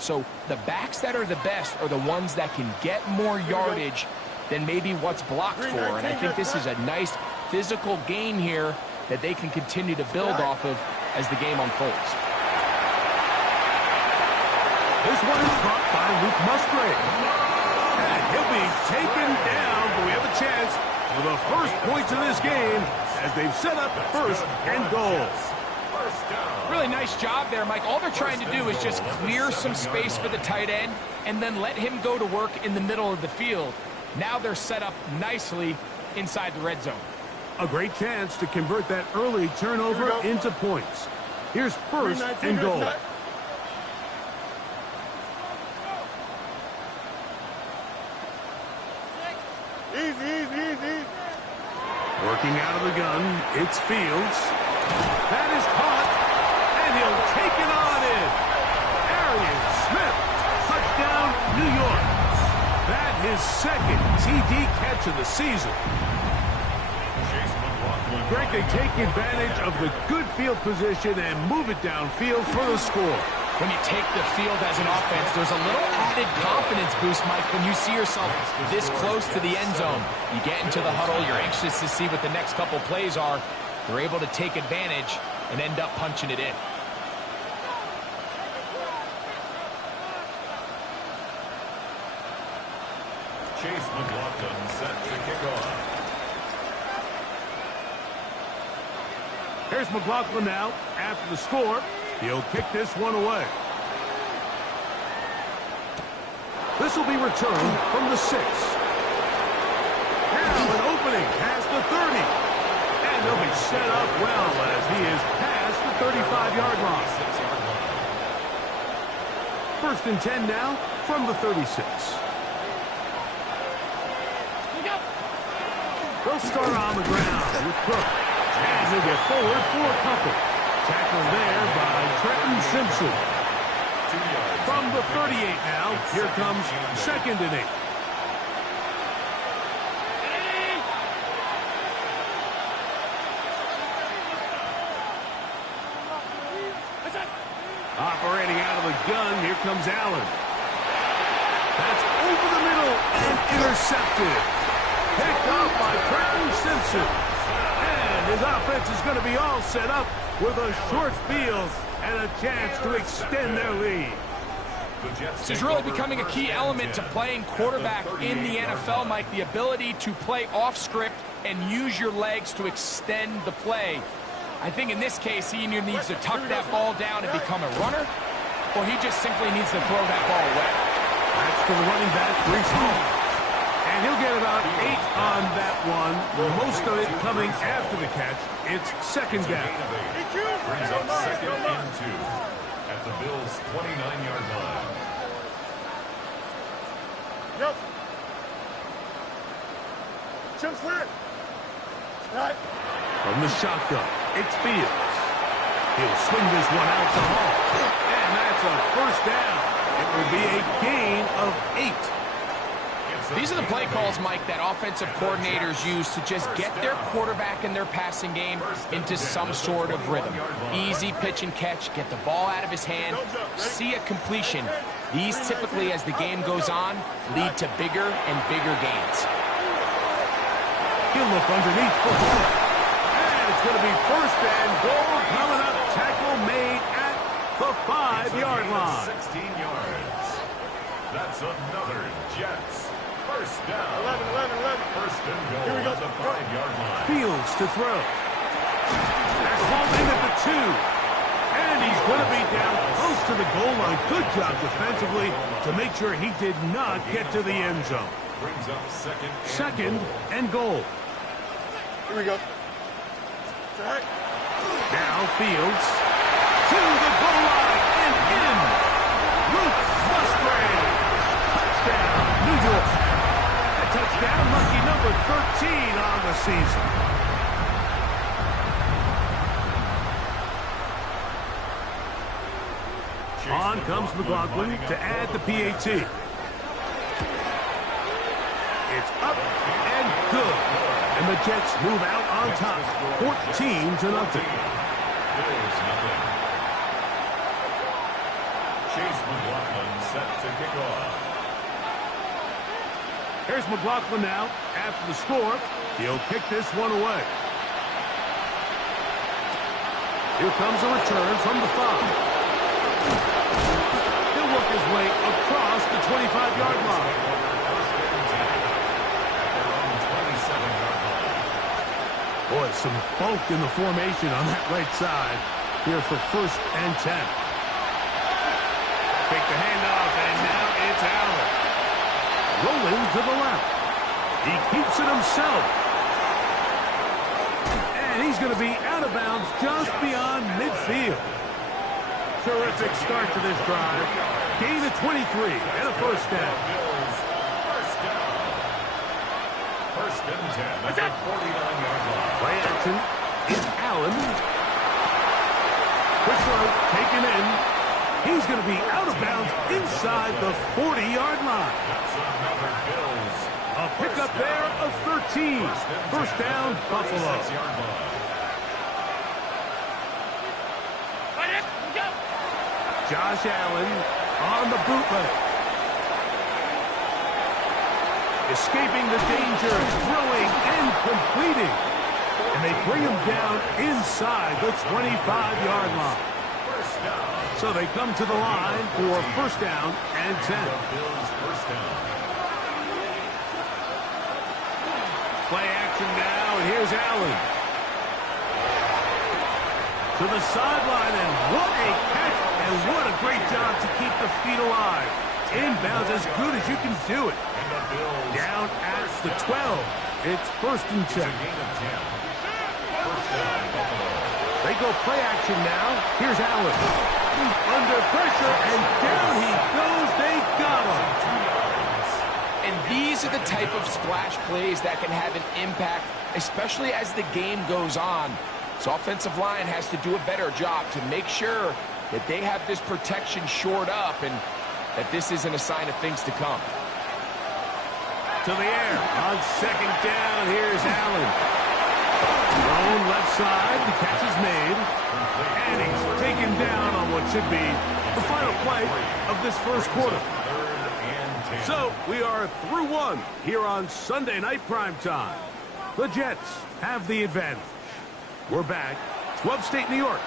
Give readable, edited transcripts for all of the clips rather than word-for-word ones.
So the backs that are the best are the ones that can get more yardage than maybe what's blocked for. And I think this is a nice physical gain here that they can continue to build off of as the game unfolds. This one is caught by Luke Musgrave. And he'll be taken down, but we have a chance for the first points of this game as they've set up first and goal. Really nice job there, Mike. All they're trying to do is just clear some space for the tight end and then let him go to work in the middle of the field. Now they're set up nicely inside the red zone. A great chance to convert that early turnover into points. Here's first and goal. Easy. Working out of the gun, it's Fields. That is caught, and he'll take it on in. Arian Smith, touchdown, New York. That his second TD catch of the season. Greg, they take advantage of the good field position and move it downfield for the score. When you take the field as an offense, there's a little added confidence boost, Mike, when you see yourself this close to the end zone. You get into the huddle, you're anxious to see what the next couple plays are. They're able to take advantage and end up punching it in. Chase McLaughlin set to kick off. Here's McLaughlin now after the score. He'll kick this one away. This will be returned from the 6. Now an opening past the 30. And they'll be set up well as he is past the 35-yard line. First and 10 now from the 36. They'll start on the ground with Cook. And he'll get forward for a couple. Tackle there by Trenton Simpson. From the 38 now, here comes second and 8. Operating out of the gun, here comes Allen. That's over the middle and intercepted. Picked up by Trenton Simpson. And his offense is going to be all set up with a short field and a chance to extend their lead. This is really becoming a key element to playing quarterback in the NFL, Mike, the ability to play off script and use your legs to extend the play. I think in this case, he either needs to tuck that ball down and become a runner, or he just simply needs to throw that ball away. That's to the running back, Breece Hall. And he'll get about 8 on that one, most of it coming after the catch. It's second down. Brings up second and 2 at the Bills' 29-yard line. Yep. Jump slant. Right. From the shotgun, it's Fields. He'll swing this one out to Hall. And that's a first down. It will be a gain of 8. These are the play calls, Mike, that offensive coordinators use to just get their quarterback and their passing game into some sort of rhythm. Easy pitch and catch, get the ball out of his hand, see a completion. These typically, as the game goes on, lead to bigger and bigger gains. He'll look underneath for Hall. And it's going to be first and goal coming up. Tackle made at the 5-yard line. 16 yards. That's another Jets. First down. 11. First and goal Here we go. at the 5-yard line. Fields to throw. That's hauled in at the 2. And he's going to be down close to the goal line. Good job defensively to make sure he did not get to the end zone. Brings up Second and goal. Here we go. Track. Now Fields to the goal line and in. Luke Musgrave. Touchdown, New York. A touchdown, lucky number 13 on the season. On comes McLaughlin to add the PAT. It's up and good. And the Jets move out on top, 14-0. Chase McLaughlin set to kick off. Here's McLaughlin now. After the score, he'll kick this one away. Here comes a return from the 5. He'll work his way across the 25-yard line. Boy, some bulk in the formation on that right side here for 1st and 10. Take the handoff, and now it's Allen. Rolling to the left. He keeps it himself. And he's going to be out of bounds just beyond midfield. Terrific start to this drive. Gain of 23 and a 1st down. First and 10 at the 49-yard line. Play action. It's Allen. Quick throw taken in. He's going to be out of bounds inside the 40-yard line. A pickup there of 13. 1st down, Buffalo. Josh Allen on the bootleg. Escaping the danger, throwing and completing. And they bring him down inside the 25-yard line. So they come to the line for 1st down and 10. Play action now, and here's Allen. To the sideline, and what a catch, and what a great job to keep the feet alive. Inbounds as good as you can do it. Down at the 12. It's 1st and 10. They go play action now. Here's Allen. Under pressure, and down he goes. They got him. And these are the type of splash plays that can have an impact, especially as the game goes on. So offensive line has to do a better job to make sure that they have this protection shored up and that this isn't a sign of things to come. To the air. On 2nd down, here's Allen. Thrown left side. The catch is made. And he's taken down on what should be the final play of this 1st quarter. So we are through 1 here on Sunday Night Primetime. The Jets have the advantage. We're back to upstate New York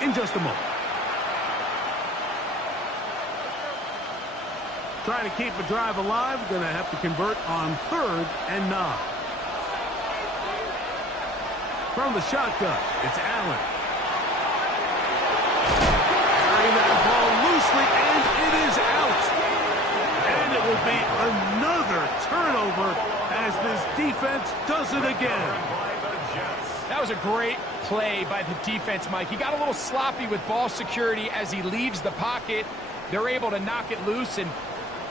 in just a moment. Trying to keep a drive alive, going to have to convert on 3rd and 9. From the shotgun, it's Allen. Carrying that ball loosely, and it is out. And it will be another turnover as this defense does it again. That was a great play by the defense, Mike. He got a little sloppy with ball security as he leaves the pocket. They're able to knock it loose and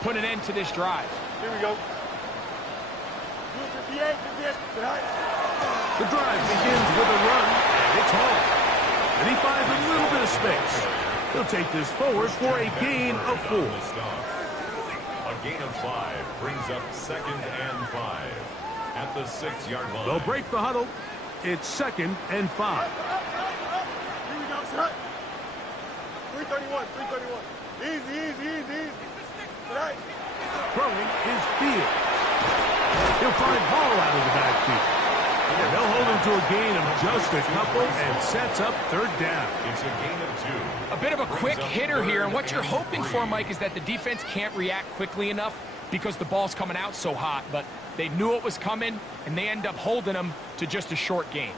put an end to this drive. Here we go. 58, 58. The drive begins with a run, and it's home. And he finds a little bit of space. He'll take this forward for a gain of 4. A gain of 5 brings up 2nd and 5 at the 6-yard line. They'll break the huddle. It's 2nd and 5. Here we go, set. 331, 331. Easy. Right. Throwing is Fields. He'll find Hall out of the backfield. And they'll hold him to a gain of just a couple and sets up 3rd down. It's a gain of 2. A bit of a quick hitter here, and what you're hoping for, Mike, is that the defense can't react quickly enough because the ball's coming out so hot, but they knew it was coming, and they end up holding them to just a short gain.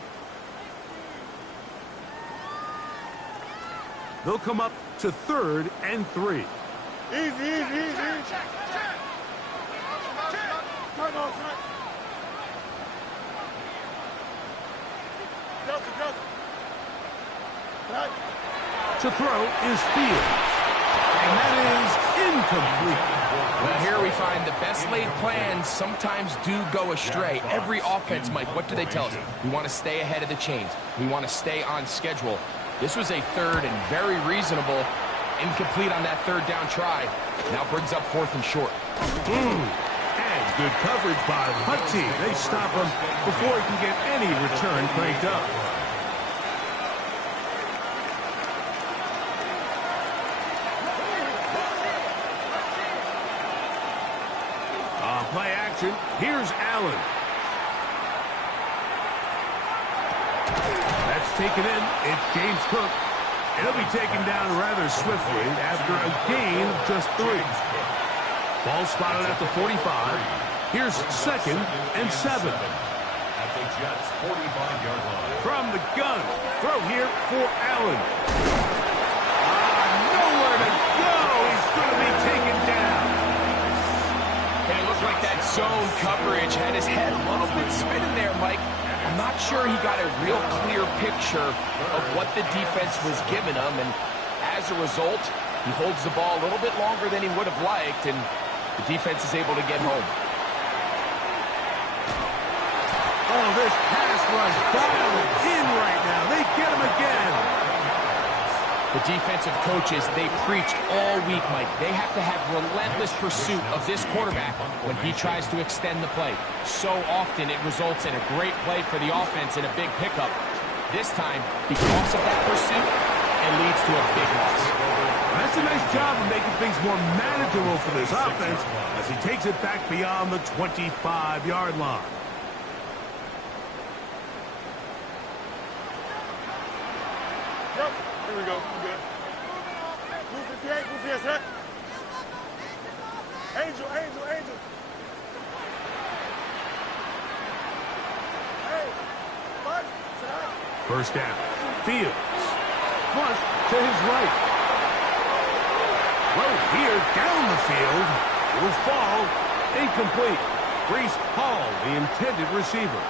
They'll come up to 3rd and 3. Easy. Turn off, right. Right. To throw is Fields. And that is incomplete. Well, here we find the best laid plans sometimes do go astray. Every offense, Mike, what do they tell us? We want to stay ahead of the chains. We want to stay on schedule. This was a 3rd and very reasonable. Incomplete on that 3rd down try. Now brings up 4th and short. And good coverage by Hutchie. They stop him before he can get any return cranked up. play action. Here's Allen. That's taken in. It's James Cook. And he'll be taken down rather swiftly after a gain of just 3. Ball spotted at the 45. Here's 2nd and 7. At the Jets' 45-yard line. From the gun. Throw here for Allen. Nowhere to go. He's going to be taken down. And it looked like that zone coverage had his head a little bit spinning there, Mike. I'm not sure he got a real clear picture of what the defense was giving him, and as a result, he holds the ball a little bit longer than he would have liked, and the defense is able to get home. Oh, this pass rush dialed in right now. They get him again. The defensive coaches, they preach all week, Mike. They have to have relentless pursuit of this quarterback when he tries to extend the play. So often it results in a great play for the offense and a big pickup. This time, because of that pursuit, it leads to a big loss. That's a nice job of making things more manageable for this offense as he takes it back beyond the 25-yard line. Yep. Here we go. We good. Move 58, move 58, set. Angel, Angel, Angel. Hey, fight. First down. Fields. Flush to his right. Throw here down the field. It will fall. Incomplete. Breece Hall, the intended receiver.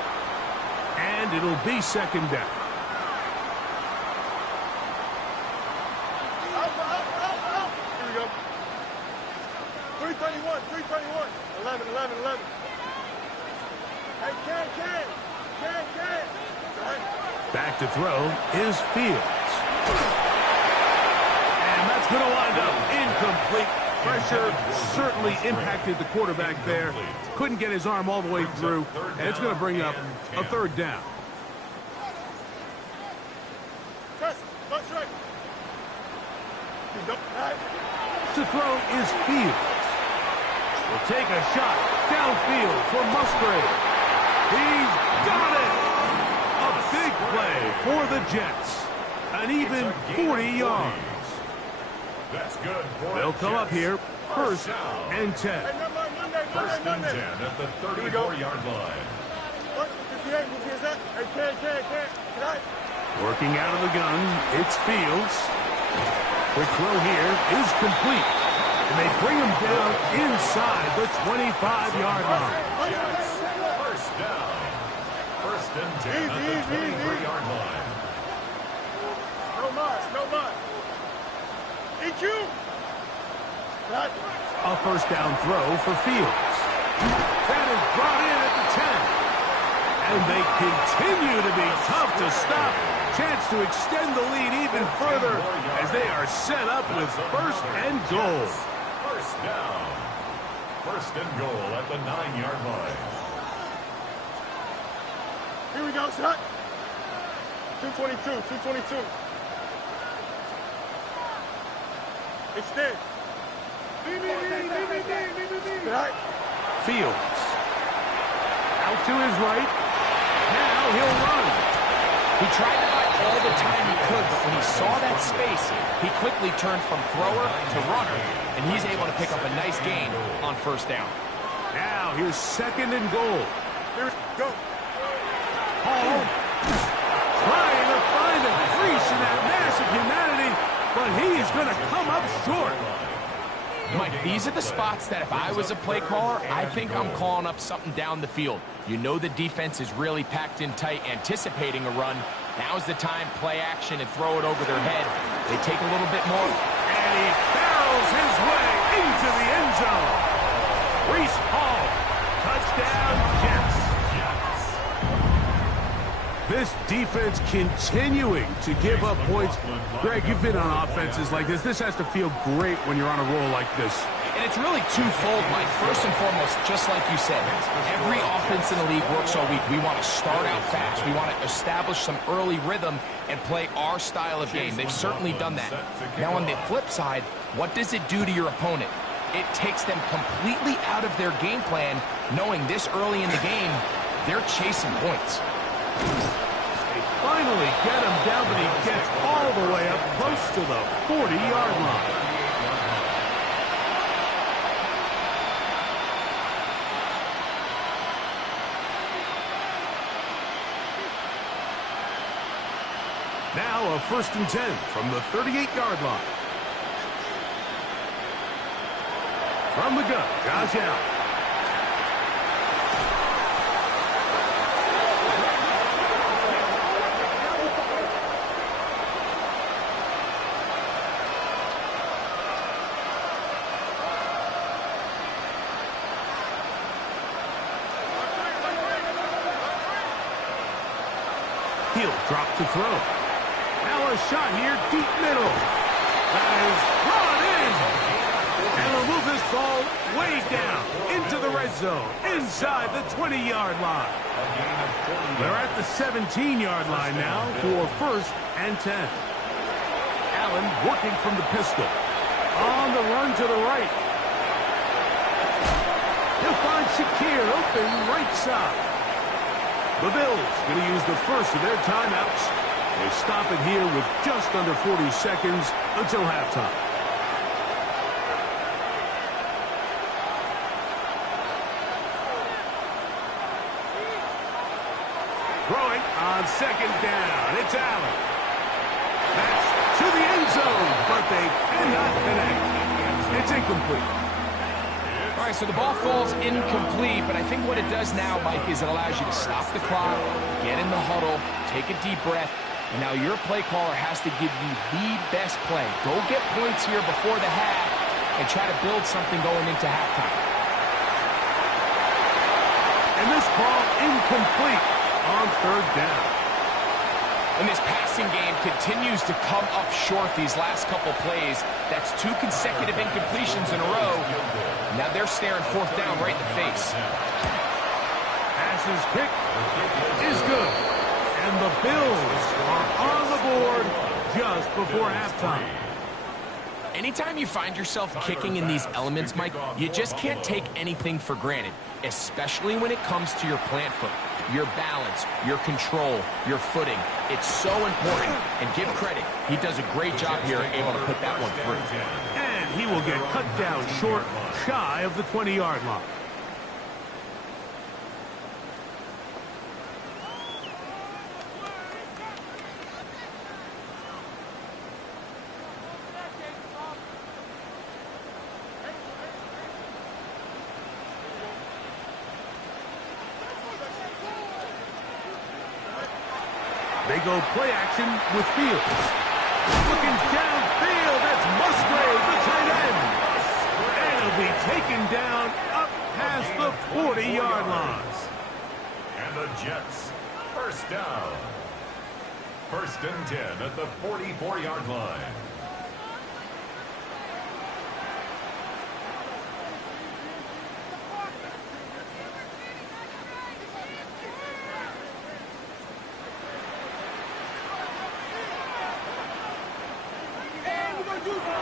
And it'll be 2nd down. Here we go. 331, 331. 11, 11, 11. Hey, Ken. Back to throw is Fields. And that's going to wind up incomplete. Pressure certainly impacted the quarterback there. Couldn't get his arm all the way through, and it's going to bring up a 3rd down. To throw is Fields. Will take a shot downfield for Musgrave. He's got it! A big play for the Jets. An even 40 yards. That's good. They'll come up here, 1st and 10. Hey, First and 10 at the 34-yard line. Working out of the gun, it's Fields. Quick throw here is complete. And they bring him down inside the 25-yard line. First down. First and 10 at the 23-yard line. No more. EQ. A 1st down throw for Fields. That is brought in at the 10. And they continue to be tough to stop. Chance to extend the lead even further as they are set up with 1st and goal. First down. First and goal at the 9-yard line. Here we go, shot. 222. Extend. Fields. Out to his right. Now he'll run. He tried to buy all the time he could, but when he saw that space, he quickly turned from thrower to runner, and he's able to pick up a nice gain on 1st down. Now here's 2nd and goal. Here we go. Hall trying to find a crease in that mass of humanity, but he's going to come up short. Mike, these are the spots that if I was a play caller, I think I'm calling up something down the field. You know the defense is really packed in tight, anticipating a run. Now's the time, play action and throw it over their head. They take a little bit more. And he barrels his way into the end zone. Breece Hall, touchdown Jets. This defense continuing to give up points. Greg, you've been on offenses like this. This has to feel great when you're on a roll like this. And it's really twofold, Mike. First and foremost, just like you said, every offense in the league works all week. We want to start out fast. We want to establish some early rhythm and play our style of game. They've certainly done that. Now, on the flip side, what does it do to your opponent? It takes them completely out of their game plan, knowing this early in the game, they're chasing points. They finally get him down, but he gets all the way up close to the 40-yard line. Now a 1st and 10 from the 38-yard line. From the gun, Josh Allen. He'll drop to throw. Now a shot here, deep middle. That is brought in. And will move this ball way down into the red zone, inside the 20-yard line. They're at the 17-yard line now for 1st and 10. Allen working from the pistol. On the run to the right. He'll find Shakir open right side. The Bills going to use the first of their timeouts. They stop it here with just under 40 seconds until halftime. Throwing on 2nd down. It's Allen. That's to the end zone, but they cannot connect. It's incomplete. All right, so the ball falls incomplete, but I think what it does now, Mike, is it allows you to stop the clock, get in the huddle, take a deep breath, and now your play caller has to give you the best play. Go get points here before the half and try to build something going into halftime. And this ball incomplete on 3rd down. And this passing game continues to come up short these last couple plays. That's 2 consecutive incompletions in a row. Now they're staring 4th down right in the face. Passes kick is good. And the Bills are on the board just before halftime. Anytime you find yourself kicking in these elements, Mike, you just can't take anything for granted, especially when it comes to your plant foot, your balance, your control, your footing. It's so important, and give credit. He does a great job here able to put that one through. And he will get cut down short, shy of the 20-yard line. They go play action with Fields. Looking downfield, that's Musgrave, the tight end. And he'll be taken down up past the 40-yard line. And the Jets, 1st down. 1st and 10 at the 44-yard line.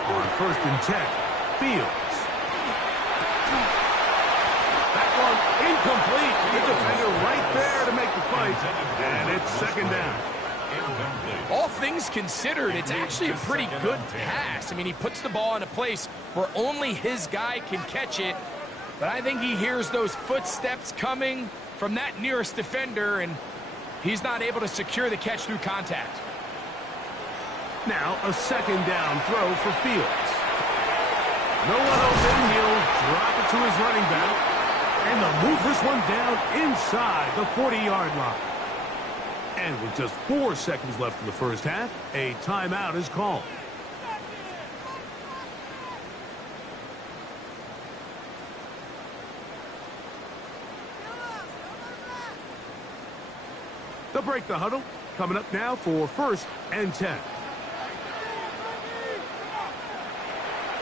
On 1st and 10, Fields. That one incomplete. The defender right there to make the fight. And it's 2nd down. All things considered, it's actually a pretty good pass. I mean, he puts the ball in a place where only his guy can catch it. But I think he hears those footsteps coming from that nearest defender, and he's not able to secure the catch through contact. Now a 2nd down throw for Fields. No one open. He'll drop it to his running back. And they'll move this one down inside the 40-yard line. And with just 4 seconds left in the first half, a timeout is called. They'll break the huddle. Coming up now for 1st and 10.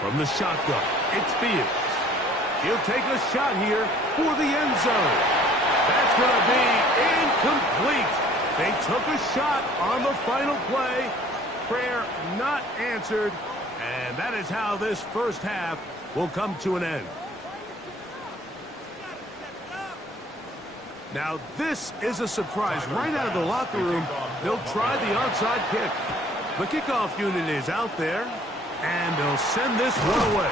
From the shotgun, it's Fields. He'll take a shot here for the end zone. That's going to be incomplete. They took a shot on the final play. Prayer not answered. And that is how this first half will come to an end. Now, this is a surprise. Right out of the locker room, they'll try the onside kick. The kickoff unit is out there, and they'll send this one away.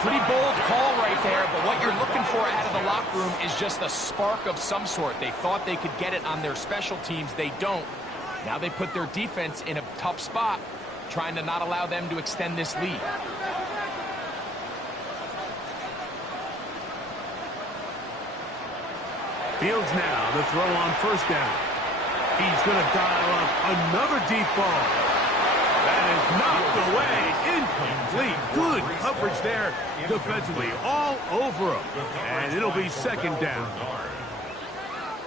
Pretty bold call right there, but what you're looking for out of the locker room is just a spark of some sort. They thought they could get it on their special teams. They don't. Now they put their defense in a tough spot, trying to not allow them to extend this lead. Fields now the throw on first down. He's going to dial up another deep ball. That is knocked away. Incomplete. Good coverage there defensively. All over him. And it'll be second down.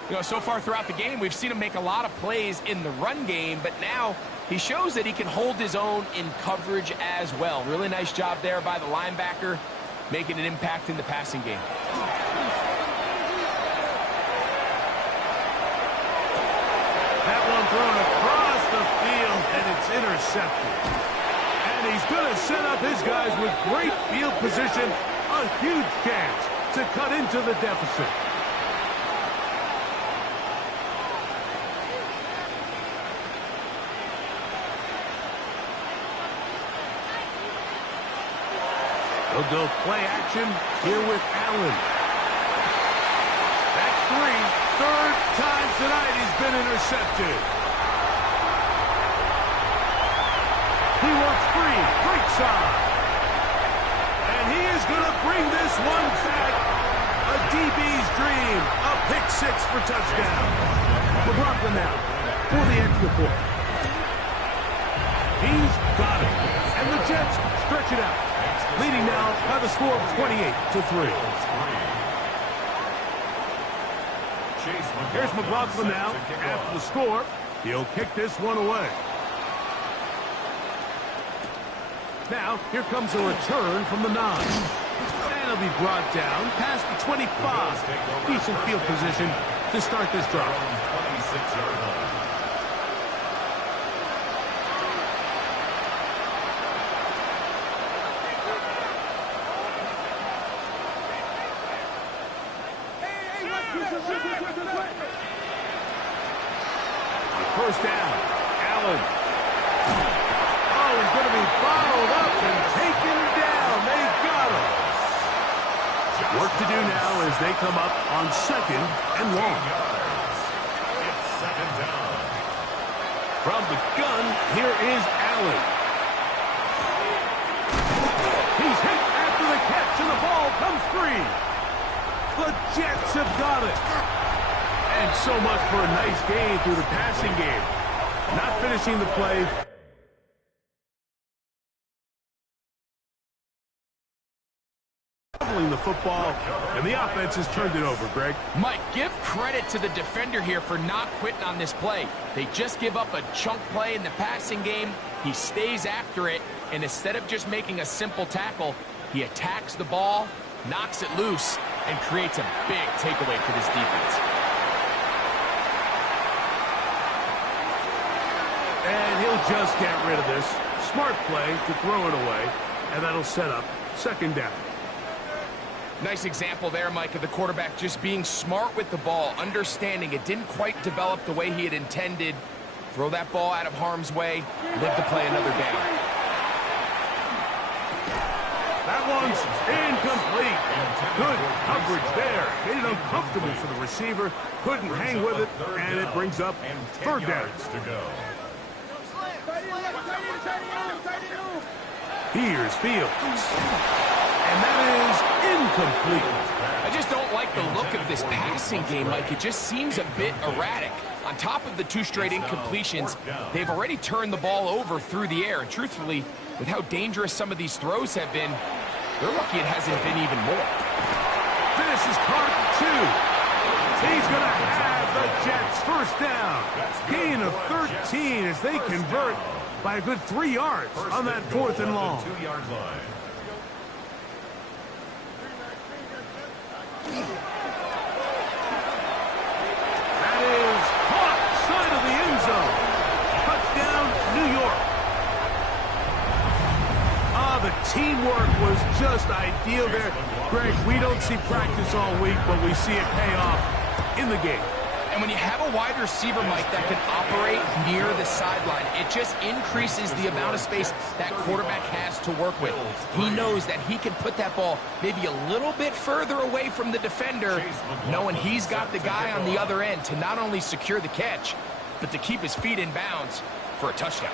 You know, so far throughout the game, we've seen him make a lot of plays in the run game, but now he shows that he can hold his own in coverage as well. Really nice job there by the linebacker, making an impact in the passing game. That one thrown across the field, and it's intercepted. And he's going to set up his guys with great field position. A huge chance to cut into the deficit. They'll go play action here with Allen. That's three. Third time tonight he's been intercepted. He works free. Great side. And he is going to bring this one back. A DB's dream. A pick six for touchdown. McLaughlin now for the extra point. He's got it. And the Jets stretch it out. Leading now by the score of 28-3. Here's McLaughlin now after the score. He'll kick this one away. Now, here comes a return from the 9. And it'll be brought down past the 25. Decent field position to start this drive. 26-yard line. First down, Allen. Oh, he's going to be bottled up and taken down. They got him. Work to do now as they come up on second and long. It's second down. From the gun, here is Allen. He's hit after the catch, and the ball comes free. The Jets have got it. And so much for a nice gain through the passing game. Not finishing the play. The football, and the offense has turned it over, Greg. Mike, give credit to the defender here for not quitting on this play. They just give up a chunk play in the passing game. He stays after it, and instead of just making a simple tackle, he attacks the ball, knocks it loose, and creates a big takeaway for this defense. And he'll just get rid of this. Smart play to throw it away, and that'll set up second down. Nice example there, Mike, of the quarterback just being smart with the ball, understanding it didn't quite develop the way he had intended. Throw that ball out of harm's way, live to play another down. That one's incomplete. Good coverage there. Made it uncomfortable for the receiver. Couldn't hang with it, and it brings up third down. To go. Here's Fields. And that is incomplete. I just don't like the look of this passing game, Mike. It just seems a bit erratic. On top of the 2 straight incompletions, they've already turned the ball over through the air. And truthfully, with how dangerous some of these throws have been, they're lucky it hasn't been even more. This is Carter 2. He's going to have the Jets first down. Gain of 13 as they convert by a good 3 yards on that 4th and long. 2-yard line. That is caught side of the end zone. Touchdown, New York. The teamwork was just heel there. Greg, we don't see practice all week, but we see it pay off in the game. And when you have a wide receiver, Mike, that can operate near the sideline, it just increases the amount of space that quarterback has to work with. He knows that he can put that ball maybe a little bit further away from the defender, knowing he's got the guy on the other end to not only secure the catch, but to keep his feet in bounds for a touchdown.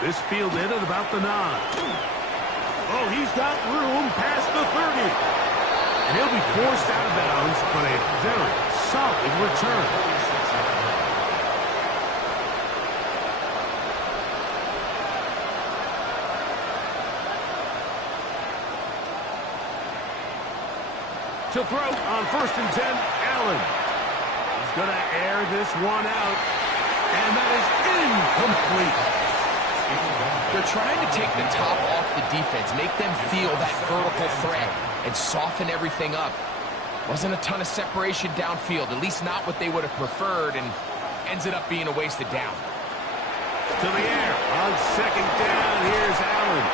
This fielded at about the 9. Oh, he's got room past the 30. And he'll be forced out of bounds, but a very solid return. To throw on 1st and 10, Allen. He's going to air this one out, and that is incomplete. They're trying to take the top off the defense, make them feel that vertical threat, and soften everything up. Wasn't a ton of separation downfield, at least not what they would have preferred, and ends it up being a wasted down. To the air on 2nd down, here's Allen.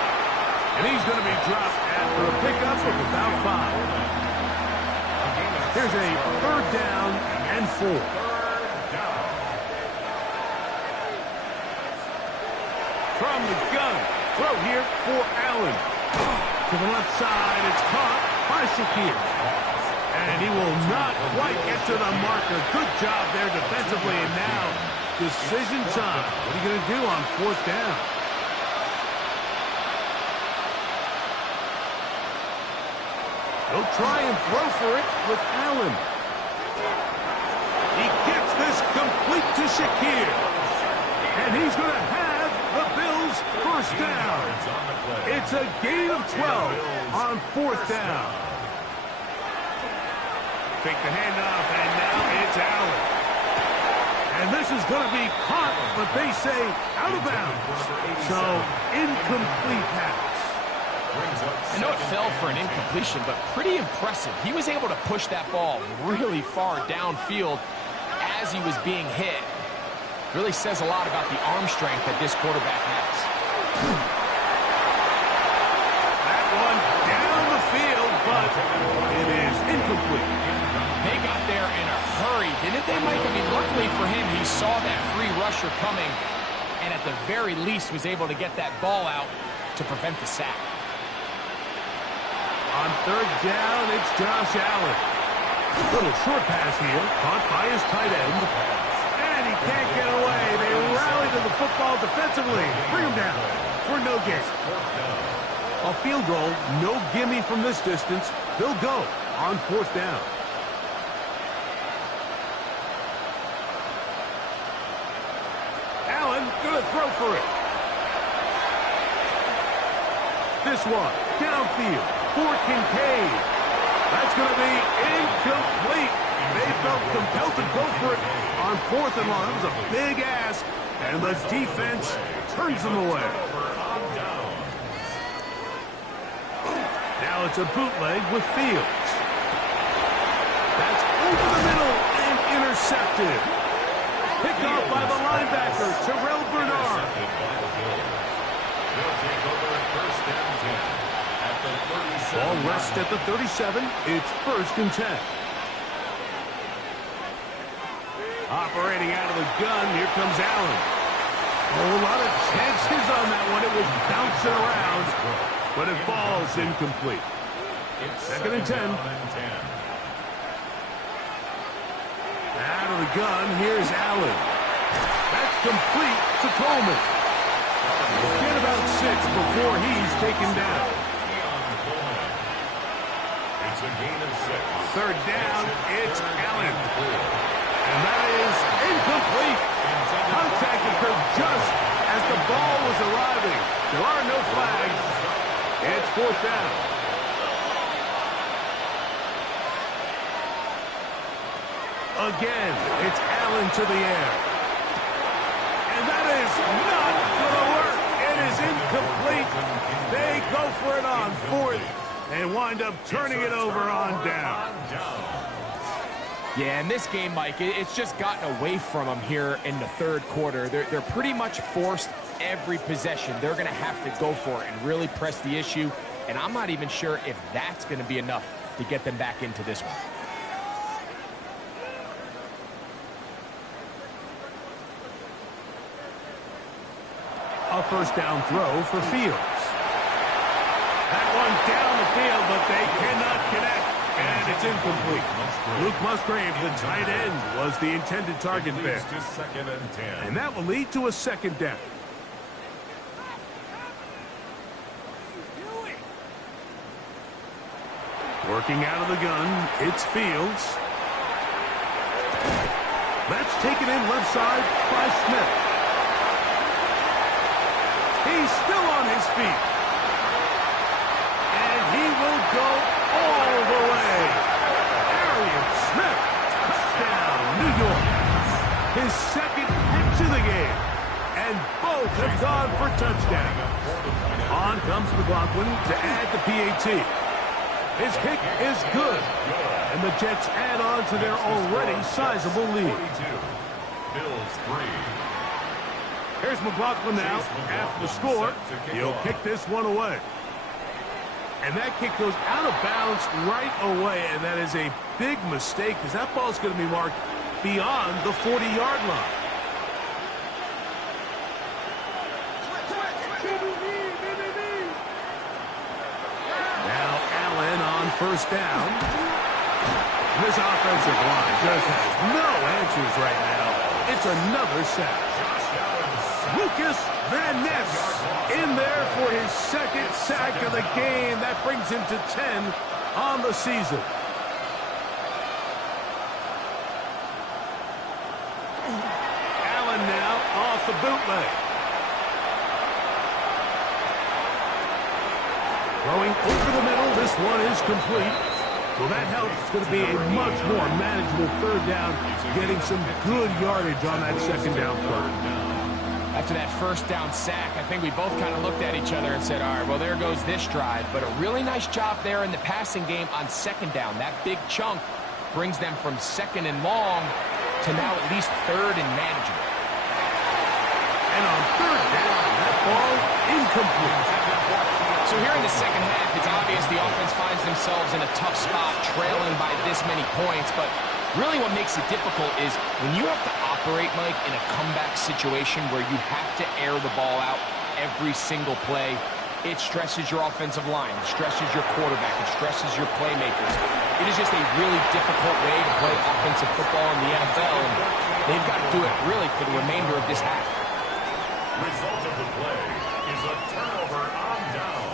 And he's going to be dropped after a pickup of about 5. Here's a 3rd down and 4. From the gun, throw here for Allen. To the left side, it's caught by Shakir. And he will not quite get to the marker. Good job there defensively, and now decision time. What are you going to do on 4th down? He'll try and throw for it with Allen. He gets this complete to Shakir. And he's going to have the Bills' 1st down. It's a gain of 12 on 4th down. Fake the handoff, and now it's Allen. And this is going to be caught, but they say out of bounds. So, incomplete pass. I know it fell for an incompletion, but pretty impressive. He was able to push that ball really far downfield as he was being hit. Really says a lot about the arm strength that this quarterback has. That one down the field, but it is incomplete. They got there in a hurry, didn't they, Mike? I mean, luckily for him, he saw that free rusher coming, and at the very least was able to get that ball out to prevent the sack. On 3rd down, it's Josh Allen. Little short pass here, caught by his tight end. And he can't get away. They rally to the football defensively. Bring him down for no gain. A field goal, no gimme from this distance. They'll go on 4th down. Allen gonna throw for it. This one, downfield for Kincaid. That's gonna be incomplete. They felt compelled to go for it on 4th and long. That was a big ask, and the defense turns them away. Now it's a bootleg with Fields. That's over the middle and intercepted. Picked off by the linebacker, Terrell Bernard. Ball rests at the 37. It's 1st and 10. Operating out of the gun, here comes Allen. Oh, a lot of chances on that one. It was bouncing around, but it falls incomplete. 2nd and 10. Out of the gun, here's Allen. That's complete to Coleman. Get about 6 before he's taken down. It's a gain of 6. 3rd down, it's Allen. And that is incomplete. Contact occurred just as the ball was arriving. There are no flags. It's 4th down. Again, it's Allen to the air. And that is not going to work. It is incomplete. They go for it on 4th and wind up turning it over on down. Yeah, in this game, Mike, it's just gotten away from them here in the third quarter. They're pretty much forced every possession. They're going to have to go for it and really press the issue, and I'm not even sure if that's going to be enough to get them back into this one. A first down throw for Fields. That one down the field, but they cannot connect, and it's incomplete. Luke Musgrave, the tight end, was the intended target there. And that will lead to a second down. Working out of the gun, it's Fields. That's taken in left side by Smith. He's still on his feet. And he will go all the way. Arian Smith, touchdown, New York. His second catch of the game. And both have gone for touchdown. On comes McLaughlin to add the PAT. His kick is good. And the Jets add on to their already sizable lead. Bills 3. Here's McLaughlin now. After the score, he'll kick this one away. And that kick goes out of bounds right away, and that is a big mistake because that ball's going to be marked beyond the 40-yard line. Now Allen on first down. This offensive line just has no answers right now. It's another sack. Lucas Van Ness in there for his second sack of the game. That brings him to 10 on the season. Allen now off the bootleg. Throwing over the middle. This one is complete. Well, that helps. It's going to be a much more manageable third down, getting some good yardage on that second down play. After that first down sack, I think we both kind of looked at each other and said, all right, well, there goes this drive. But a really nice job there in the passing game on second down. That big chunk brings them from second and long to now at least third and manageable. And on third down, that ball incomplete. So here in the second half, it's obvious the offense finds themselves in a tough spot, trailing by this many points. But really what makes it difficult is when you have to operate, Mike, in a comeback situation where you have to air the ball out every single play, it stresses your offensive line, it stresses your quarterback, it stresses your playmakers. It is just a really difficult way to play offensive football in the NFL, and they've got to do it really for the remainder of this half. Result of the play is a turnover on down.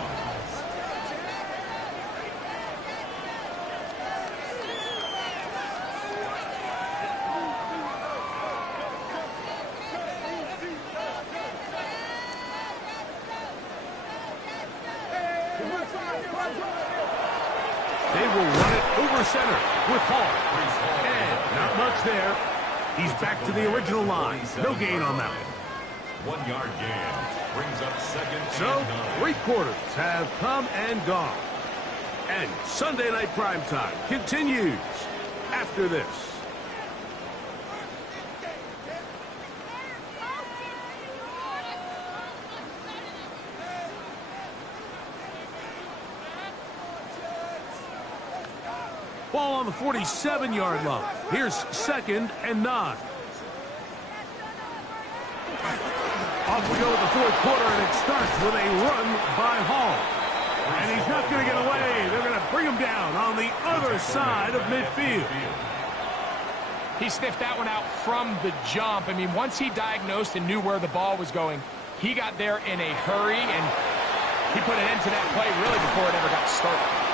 They will run it over center with Hall. And not much there. He's back to the original line. No gain on that one. 1 yard gain brings up second. So, 3 quarters have come and gone. And Sunday Night Primetime continues after this. Ball on the 47-yard line. Here's second and 9. Off we go with the fourth quarter, and it starts with a run by Hall. And he's not going to get away. They're going to bring him down on the other side of midfield. He sniffed that one out from the jump. I mean, once he diagnosed and knew where the ball was going, he got there in a hurry, and he put an end to that play really before it ever got started.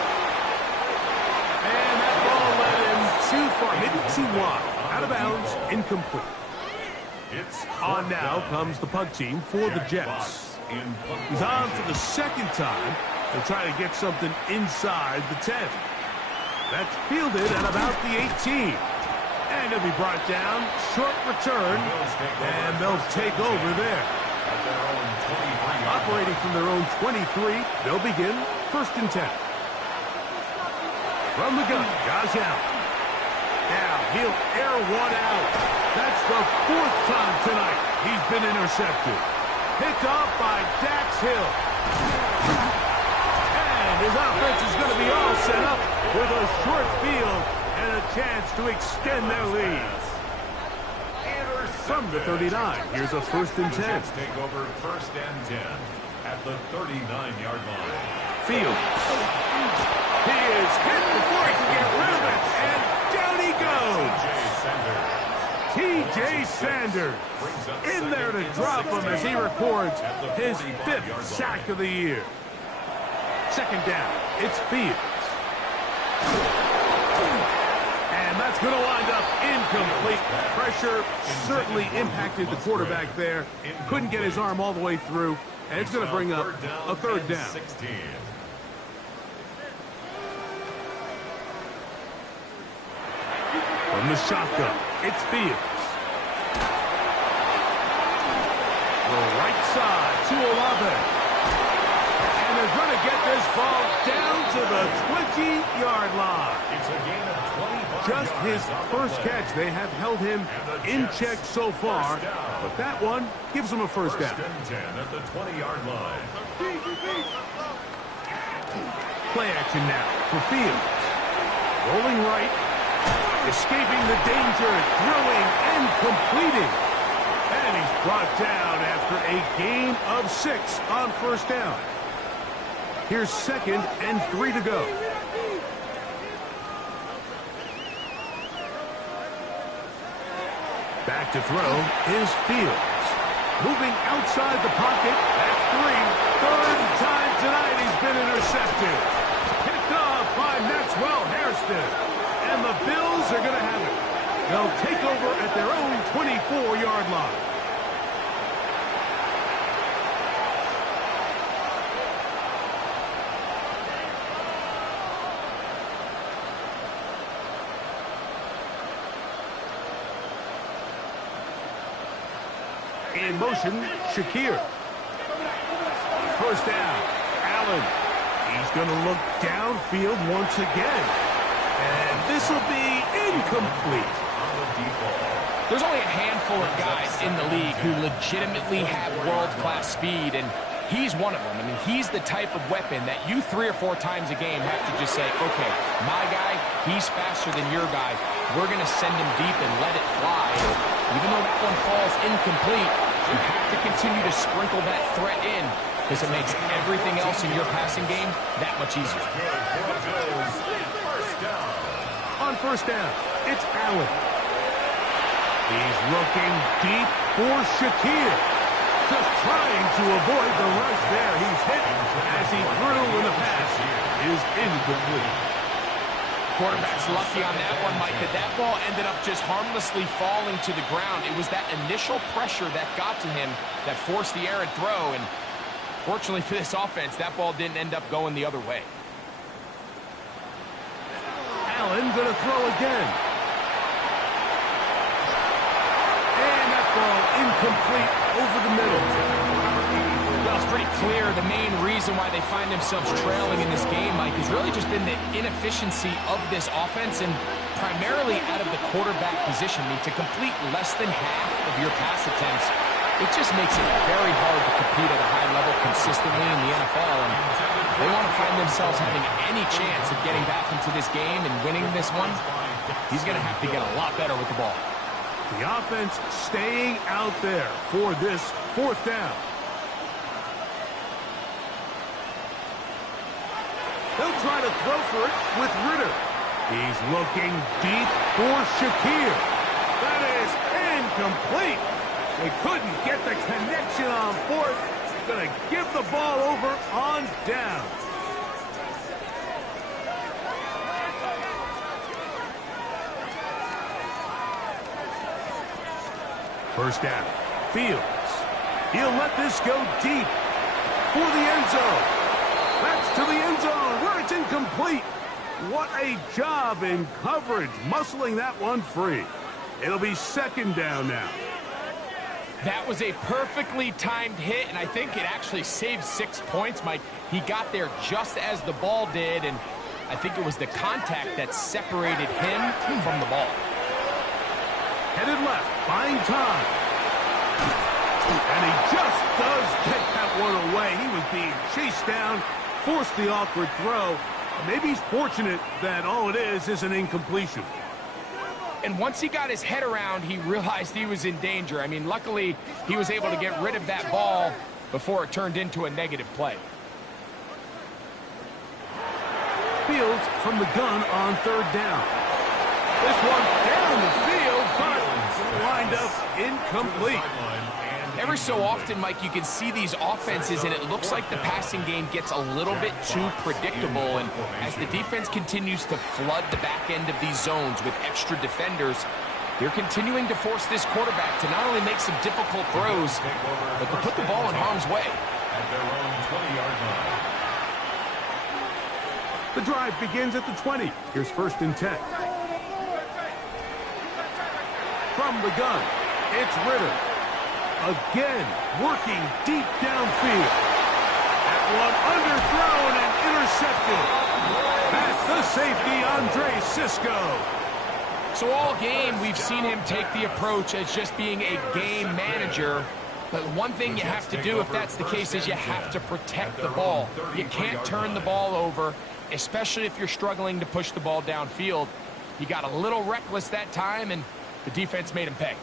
And that ball led him too far, maybe too wide. Out of bounds, incomplete. On now comes the punt team for the Jets. He's on for the second time to try to get something inside the 10. That's fielded at about the 18. And he'll be brought down, short return, and they'll take over there. Operating from their own 23, they'll begin 1st and 10. From the gun, Josh Allen. Now he'll air one out. That's the 4th time tonight he's been intercepted. Picked off by Dax Hill. And his offense is going to be all set up with a short field and a chance to extend their lead. From the 39, here's a 1st and 10. Take over 1st and 10 at the 39-yard line. Fields. He is hit before he can get rid of it, and down he goes. T.J. Sanders in there to drop him as he records his 5th sack of the year. 2nd down, it's Fields. And that's going to wind up incomplete. Pressure certainly impacted the quarterback there. Couldn't get his arm all the way through, and it's going to bring up a 3rd down. From the shotgun, it's Fields. The right side to Olave. And they're going to get this ball down to the 20-yard line. It's a gain of 25 Just his first catch. They have held him in check so far, but that one gives him a 1st down. 1st and 10 at the 20-yard line. Play action now for Fields. Rolling right. Escaping the danger, throwing and completing. And he's brought down after a gain of 6 on 1st down. Here's 2nd and 3 to go. Back to throw is Fields. Moving outside the pocket. That's 3. 3rd time tonight he's been intercepted. Picked off by Maxwell Hairston. And the Bills are going to have it. They'll take over at their own 24-yard line. In motion, Shakir. 1st down, Allen. He's going to look downfield once again. And this will be incomplete. There's only a handful of guys in the league who legitimately have world-class speed, and he's one of them. I mean, he's the type of weapon that you 3 or 4 times a game have to just say, okay, my guy, he's faster than your guy. We're going to send him deep and let it fly. Even though that one falls incomplete, you have to continue to sprinkle that threat in because it makes everything else in your passing game that much easier. On 1st down, it's Allen. He's looking deep for Shakir. Just trying to avoid the rush there. He's hit as he threw in the pass is incomplete. Quarterback's lucky on that one, Mike, that ball ended up just harmlessly falling to the ground. It was that initial pressure that got to him that forced the errant throw, and fortunately for this offense, that ball didn't end up going the other way. Allen going to throw again. And that ball incomplete over the middle. Well, it's pretty clear the main reason why they find themselves trailing in this game, Mike, has really just been the inefficiency of this offense and primarily out of the quarterback position. I mean, to complete less than half of your pass attempts, it just makes it very hard to compete at a high level consistently in the NFL. And they want to find themselves having any chance of getting back into this game and winning this one. He's going to have to get a lot better with the ball. The offense staying out there for this 4th down. He'll try to throw for it with Ritter. He's looking deep for Shakir. That is incomplete. They couldn't get the connection on 4th. Going to give the ball over on down. First down. Fields. He'll let this go deep for the end zone. That's to the end zone where it's incomplete. What a job in coverage, muscling that one free. It'll be 2nd down now. That was a perfectly timed hit, and I think it actually saved 6 points, Mike. He got there just as the ball did, and I think it was the contact that separated him from the ball. Headed left, buying time. And he just does get that one away. He was being chased down, forced the awkward throw. Maybe he's fortunate that all it is an incompletion. And once he got his head around, he realized he was in danger. I mean, luckily, he was able to get rid of that ball before it turned into a negative play. Fields from the gun on third down. This one down the field, but lined up incomplete. Every so often, Mike, you can see these offenses, and it looks like the passing game gets a little bit too predictable. And as the defense continues to flood the back end of these zones with extra defenders, they're continuing to force this quarterback to not only make some difficult throws, but to put the ball in harm's way. At their own 20-yard line. The drive begins at the 20. Here's 1st and 10. From the gun, it's Ritter. Again, working deep downfield. That one underthrown and intercepted. That's the safety, Andre Cisco. So all game, we've seen him take the approach as just being a game manager. But one thing you have to do, if that's the case, is you have to protect the ball. You can't turn the ball over, especially if you're struggling to push the ball downfield. He got a little reckless that time, and the defense made him pay.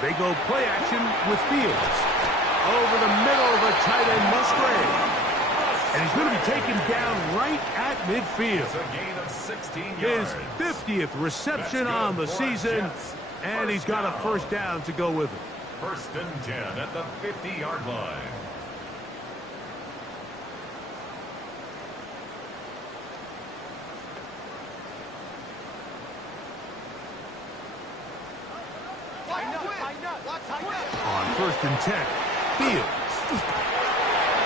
They go play action with Fields. Over the middle of a tight end, Musgrave. And he's going to be taken down right at midfield. It's a gain of 16 His yards. 50th reception on the season, and he's got a 1st down to go with it. 1st and 10 at the 50-yard line. On 1st and 10, Fields.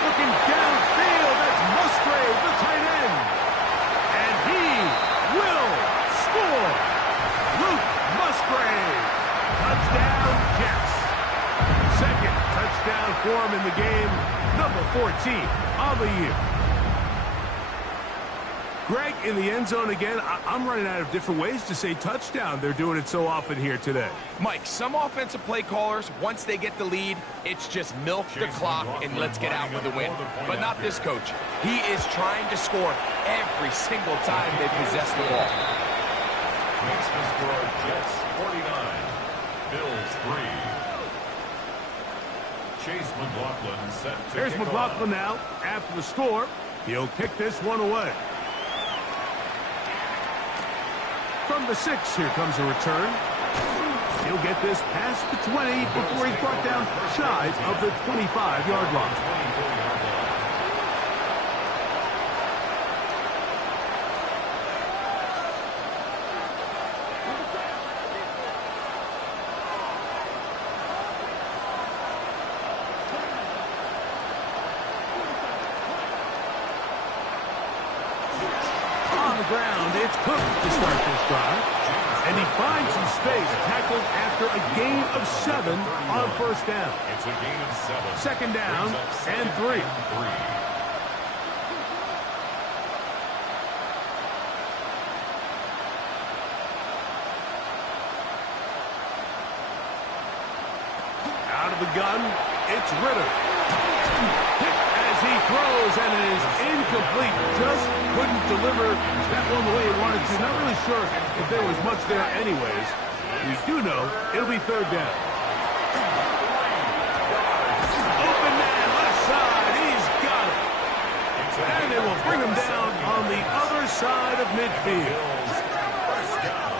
Looking downfield, that's Musgrave, the tight end. And he will score. Luke Musgrave. Touchdown, Jets. 2nd touchdown for him in the game. Number 14 on the year. Greg, in the end zone again, I'm running out of different ways to say touchdown. They're doing it so often here today. Mike, some offensive play callers, once they get the lead, it's just milk the clock and let's get out with the win. But not this coach. He is trying to score every single time they possess the ball. Makes the score Jets 49, Bills 3. Chase McLaughlin set to There's kick McLaughlin off. now after the score. He'll kick this one away. From the 6, here comes a return. He'll get this past the 20 before he's brought down shy of the 25-yard line. 24-yard line. On the ground, it's Cook to start this drive. And he finds some space, tackled after a gain of 7 on 1st down. It's a gain of 7. 2nd down Brings up and 2nd 3. and 3. Out of the gun, it's Ritter. Hit as he throws, and it is incomplete. Just couldn't deliver that one the way he wanted to. Not really sure if there was much there anyways. We do know it'll be 3rd down. Open man, left side. He's got it. And they will bring him down on the other side of midfield. First down.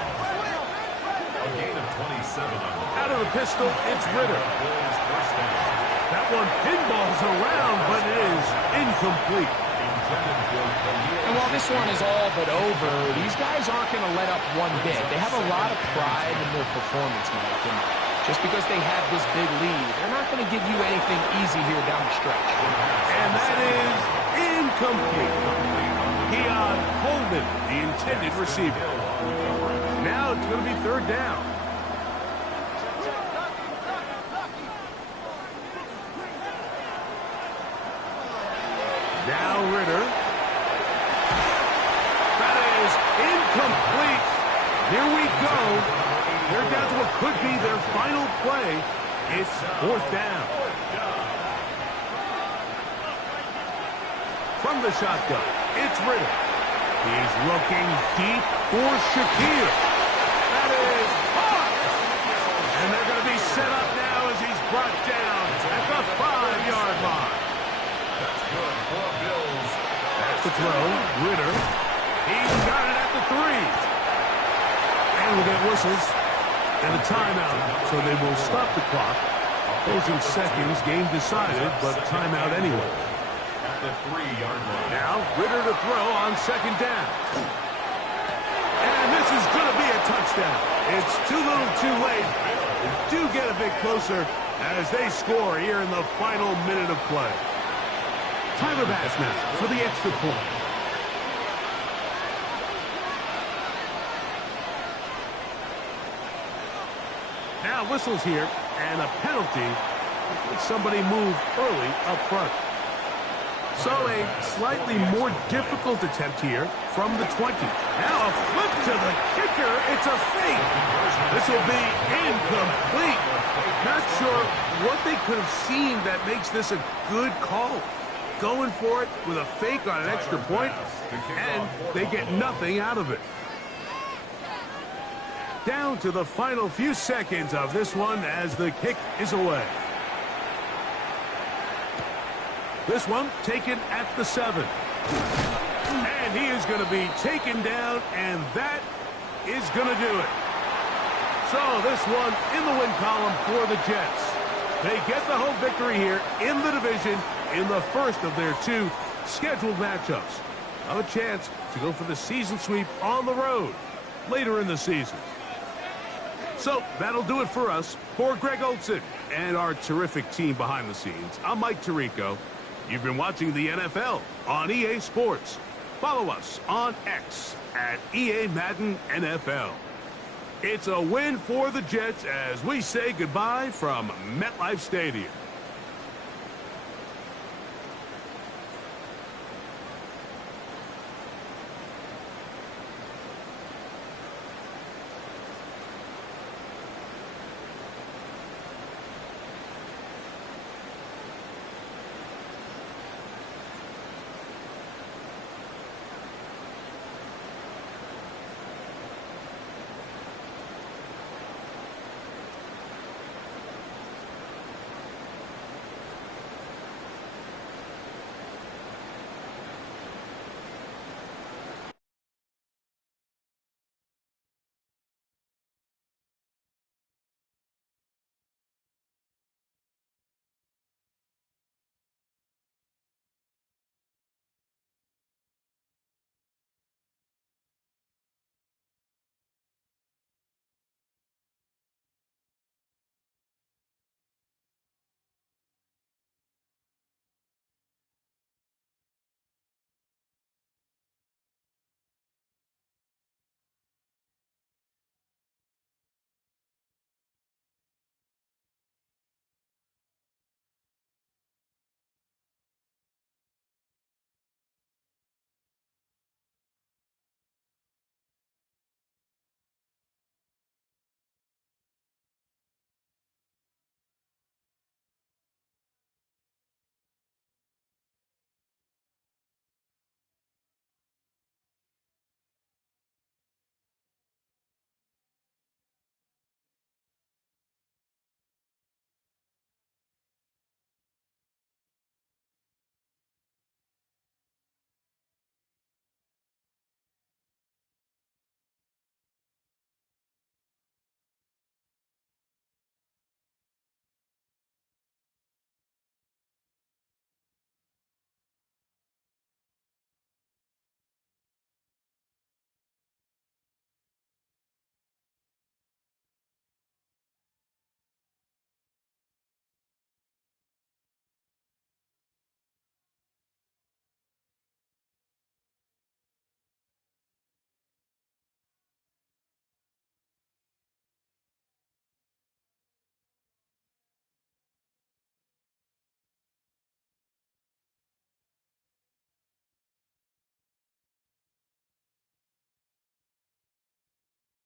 A gain of 27 on the Out of the pistol, it's Ritter. Bills first down. That one pinballs around, but it is incomplete. Intended for Khalil. And while this one is all but over, these guys aren't going to let up one bit. They have a lot of pride in their performance, Mike. And just because they have this big lead, they're not going to give you anything easy here down the stretch. And that is incomplete. Keon Coleman, the intended receiver. Now it's going to be 3rd down. Now Ritter. That is incomplete. Here we go. They're down to what could be their final play. It's 4th down. From the shotgun, it's Ritter. He's looking deep for Shakir. That is hot. And they're going to be set up now as he's brought down at the 5-yard line. That's good for the Bills. That's the throw. Ritter. He's got it at the 3. And we'll get whistles and a timeout, so they will stop the clock. Opposing seconds, game decided, but timeout anyway. At the 3-yard line. Now, Ritter to throw on 2nd down. And this is going to be a touchdown. It's too little too late. They do get a bit closer as they score here in the final minute of play. Tyler Bass now for the extra point. Now whistles here, and a penalty. Somebody moved early up front. So a slightly more difficult attempt here from the 20. Now a flip to the kicker. It's a fake. This will be incomplete. Not sure what they could have seen that makes this a good call. Going for it with a fake on an extra point, and they get nothing out of it. Down to the final few seconds of this one as the kick is away. This one taken at the 7. And he is going to be taken down, and that is going to do it. So this one in the win column for the Jets. They get the home victory here in the division in the first of their 2 scheduled matchups. Have a chance to go for the season sweep on the road later in the season. So that'll do it for us. For Greg Olsen and our terrific team behind the scenes, I'm Mike Tirico. You've been watching the NFL on EA Sports. Follow us on X at EA Madden NFL. It's a win for the Jets as we say goodbye from MetLife Stadium.